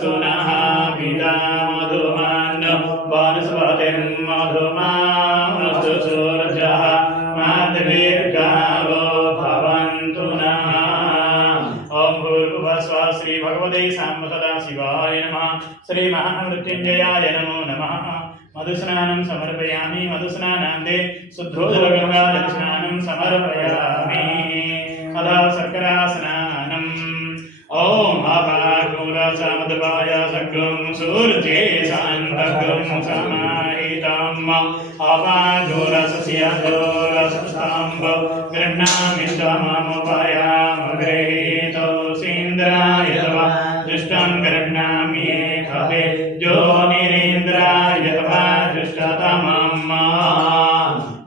वस्तु नः पिता मधुमान् वनस्पतिर्मधुमानस्तु सूर्यः मातृर्गावो भवन्तु नः। ओम भूर्भुवस्वः श्री भगवते साम्ब सदाशिवाय नमः। श्री महामृत्युंजयाय नमो नमः। मधुस्नानं समर्पयामि। मधुस्नानान्ते शुद्धोदकगङ्गाजलस्नानं समर्पयामि। तदा शर्करास्नानम्। ओम अपाकूलसमद्वाय सग्रं सूर्ये शान्तग्रं समाहितम् अपाकूलसस्यादोरसस्ताम्ब गृह्णामि त्वममुपयामगृहीतोऽसीन्द्राय तव दुष्टं गृह्णामि एकते योनिरेन्द्राय तव दुष्टतमम्।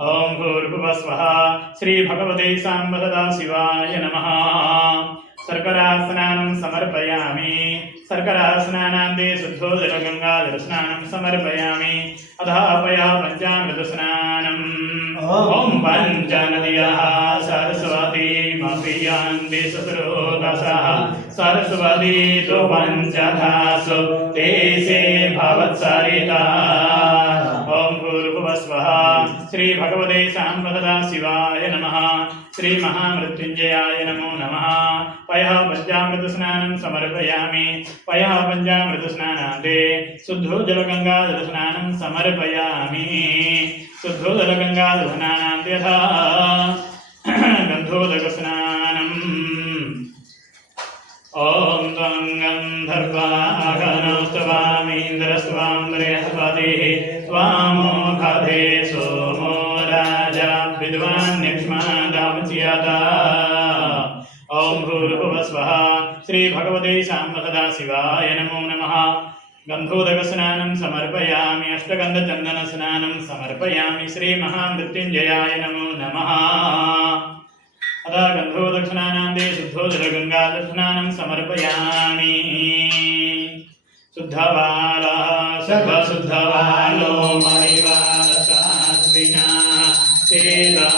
ओम भूर्भुवस्वः श्री भगवते साम्ब सदाशिवाय नमः। शर्करास्नानं समर्पयामि। शर्करास्नानान्ते शुद्धोदकगङ्गाजलस्नानं समर्पयामि। अधापयः पञ्चामृतस्नानम्। ॐ पञ्चनद्यः सरस्वतीमपि यान्ति सुस्रोतसः सरस्वती तु पञ्चधासु तेषे भवत्सरिता। ॐ भूर्भुवस्वः श्री भगवते साम्ब सदाशिवाय नमः। श्री महामृत्युंजयाय नमो नमः। पयः पञ्चामृतस्नानं समर्पयामि। पयः पञ्चामृतस्नानान्ते शुद्धोदकगङ्गाजलस्नानं समर्पयामि। शुद्धोदकगङ्गाजलस्नानान्ते यथा गन्धोदकस्नानम्। ॐ त्वं गन्धर्वागणोत्सवामीन्द्रस्त्वां बृहस्पतिः त्वामोघधे सोमो राजा विद्वान्यक्ष्मादामच्यता। ओम भूर्भुवस्वः श्री भगवते साम्ब सदाशिवाय नमो नमः। गन्धोदकस्नानं समर्पयामि। अष्टगन्धचन्दनस्नानं समर्पयामि। श्री महामृत्युंजयाय नमो नमः। अतः गन्धोदकस्नानान्ते शुद्धोदकगङ्गाजलस्नानं समर्पयामि। शुद्धबालः शुद्धबालो मणिवालशास्त्रिणा तेजः